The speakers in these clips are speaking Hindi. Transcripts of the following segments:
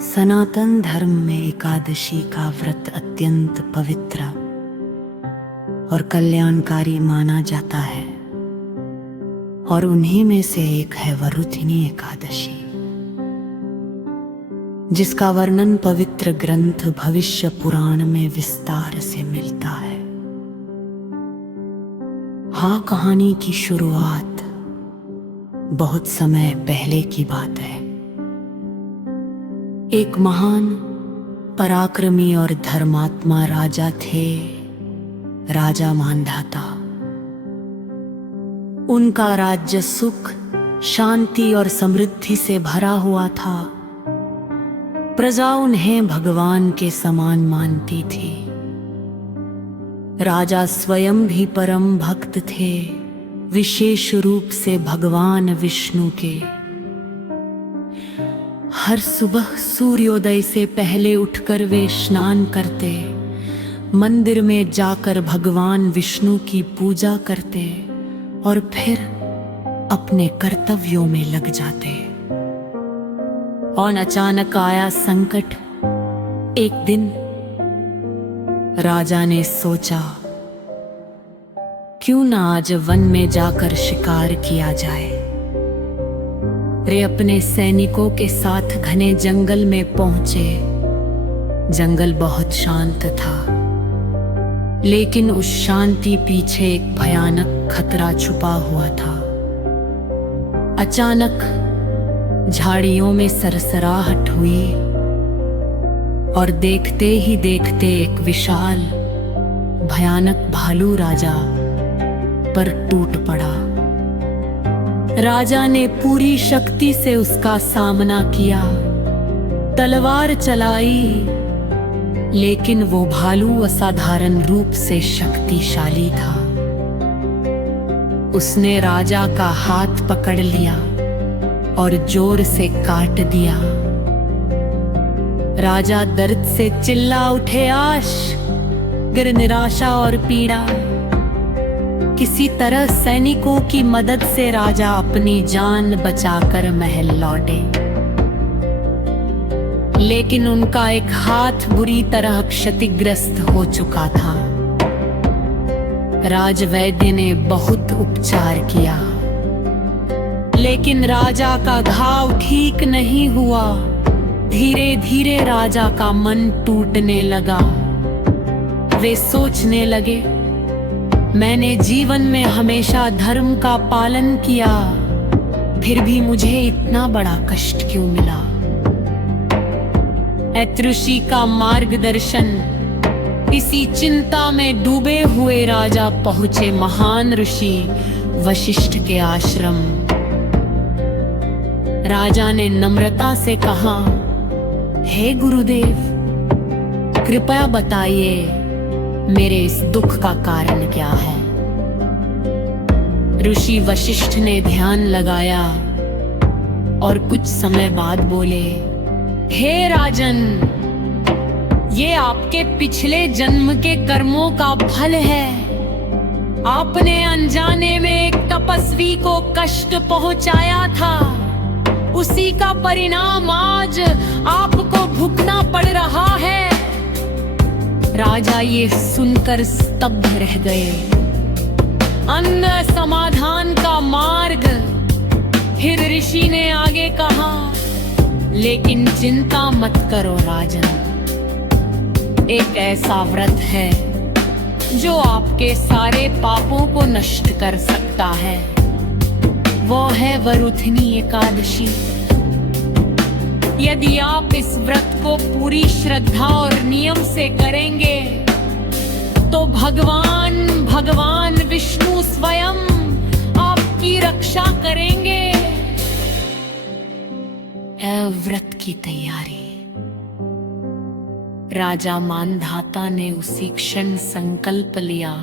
सनातन धर्म में एकादशी का व्रत अत्यंत पवित्र और कल्याणकारी माना जाता है और उन्हीं में से एक है वरुथिनी एकादशी, जिसका वर्णन पवित्र ग्रंथ भविष्य पुराण में विस्तार से मिलता है। हाँ, कहानी की शुरुआत बहुत समय पहले की बात है। एक महान पराक्रमी और धर्मात्मा राजा थे, राजा मांधाता। उनका राज्य सुख, शांति और समृद्धि से भरा हुआ था। प्रजा उन्हें भगवान के समान मानती थी। राजा स्वयं भी परम भक्त थे, विशेष रूप से भगवान विष्णु के। हर सुबह सूर्योदय से पहले उठकर वे स्नान करते, मंदिर में जाकर भगवान विष्णु की पूजा करते और फिर अपने कर्तव्यों में लग जाते। और अचानक आया संकट। एक दिन राजा ने सोचा, क्यों ना आज वन में जाकर शिकार किया जाए। वे अपने सैनिकों के साथ घने जंगल में पहुंचे। जंगल बहुत शांत था, लेकिन उस शांति पीछे एक भयानक खतरा छुपा हुआ था। अचानक झाड़ियों में सरसराहट हुई और देखते ही देखते एक विशाल भयानक भालू राजा पर टूट पड़ा। राजा ने पूरी शक्ति से उसका सामना किया, तलवार चलाई, लेकिन वो भालू असाधारण रूप से शक्तिशाली था। उसने राजा का हाथ पकड़ लिया और जोर से काट दिया। राजा दर्द से चिल्ला उठे, आश गिर निराशा और पीड़ा। किसी तरह सैनिकों की मदद से राजा अपनी जान बचाकर महल लौटे, लेकिन उनका एक हाथ बुरी तरह क्षतिग्रस्त हो चुका था। राजवैद्य ने बहुत उपचार किया, लेकिन राजा का घाव ठीक नहीं हुआ। धीरे धीरे राजा का मन टूटने लगा। वे सोचने लगे, मैंने जीवन में हमेशा धर्म का पालन किया, फिर भी मुझे इतना बड़ा कष्ट क्यों मिला। ऐतऋषि का मार्गदर्शन। इसी चिंता में डूबे हुए राजा पहुंचे महान ऋषि वशिष्ठ के आश्रम। राजा ने नम्रता से कहा, हे गुरुदेव, कृपया बताइए मेरे इस दुख का कारण क्या है। ऋषि वशिष्ठ ने ध्यान लगाया और कुछ समय बाद बोले, हे राजन, ये आपके पिछले जन्म के कर्मों का फल है। आपने अनजाने में एक तपस्वी को कष्ट पहुंचाया था, उसी का परिणाम आज आपको भुगतना पड़ रहा है। राजा ये सुनकर स्तब्ध रह गए। अन्य समाधान का मार्ग। फिर ऋषि ने आगे कहा, लेकिन चिंता मत करो राजन, एक ऐसा व्रत है जो आपके सारे पापों को नष्ट कर सकता है। वो है वरुथिनी एकादशी। यदि आप इस व्रत को पूरी श्रद्धा और नियम से करेंगे, तो भगवान विष्णु स्वयं आपकी रक्षा करेंगे। व्रत की तैयारी। राजा मांधाता ने उसी क्षण संकल्प लिया,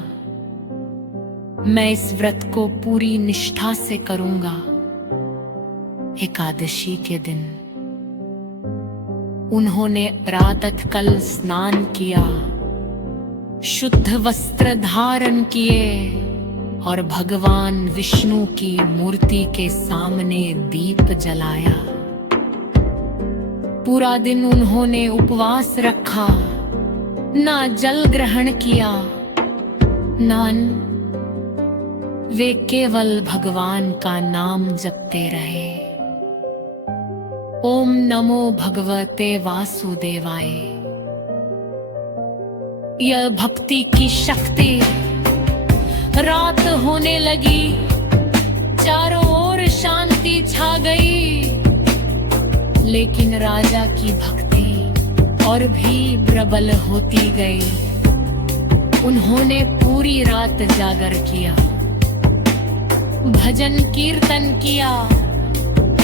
मैं इस व्रत को पूरी निष्ठा से करूंगा। एकादशी के दिन उन्होंने प्रातःकाल स्नान किया, शुद्ध वस्त्र धारण किए और भगवान विष्णु की मूर्ति के सामने दीप जलाया। पूरा दिन उन्होंने उपवास रखा, ना जल ग्रहण किया ना अन्न। वे केवल भगवान का नाम जपते रहे। ओम नमो भगवते वासुदेवाय। यह भक्ति की शक्ति। रात होने लगी, चारों ओर शांति छा गई, लेकिन राजा की भक्ति और भी प्रबल होती गई। उन्होंने पूरी रात जागर किया, भजन कीर्तन किया।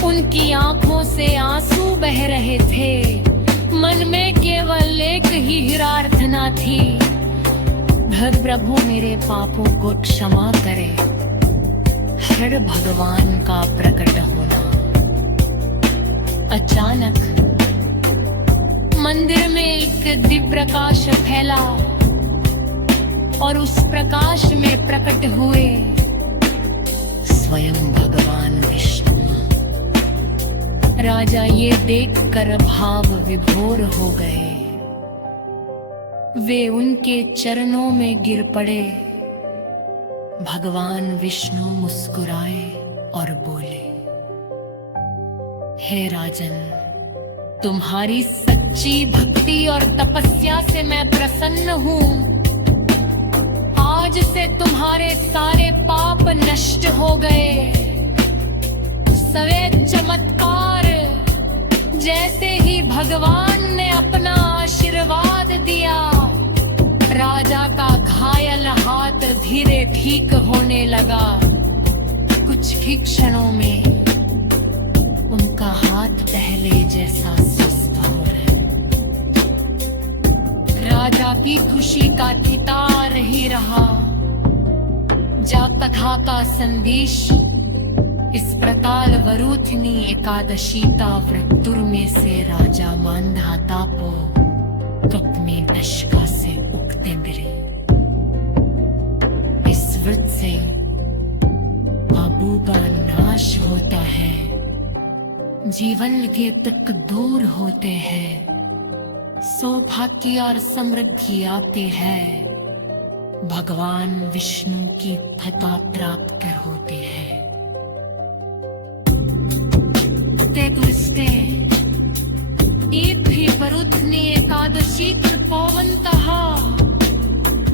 उनकी आंखों से आंसू बह रहे थे, मन में केवल एक ही प्रार्थना थी, प्रभु मेरे पापों को क्षमा करे। हर भगवान का प्रकट होना। अचानक मंदिर में एक दिव्य प्रकाश फैला और उस प्रकाश में प्रकट हुए स्वयं भगवान विष्णु। राजा ये देखकर भाव विभोर हो गए। वे उनके चरणों में गिर पड़े। भगवान विष्णु मुस्कुराए और बोले, हे राजन, तुम्हारी सच्ची भक्ति और तपस्या से मैं प्रसन्न हूँ। आज से तुम्हारे सारे पाप नष्ट हो गए। सवे चमत्कार, जैसे ही भगवान ने अपना आशीर्वाद दिया, राजा का घायल हाथ धीरे ठीक होने लगा। कुछ ही क्षणों में उनका हाथ पहले जैसा स्वस्थ हो रहा। राजा की खुशी का ठिकाना ही रहा। जातका का संदेश इस प्रकार वरुथनी एकादशीता व्रतुर में से राजा मानधाता को कप में दशका से उगते मिले। इस व्रत से पापों का नाश होता है, जीवन के तक दूर होते हैं, सौभाग्य और समृद्धि आती है, भगवान विष्णु की कृपा प्राप्त कर होते हैं। एक भी वरुथनी एकादशी कृपवन्तः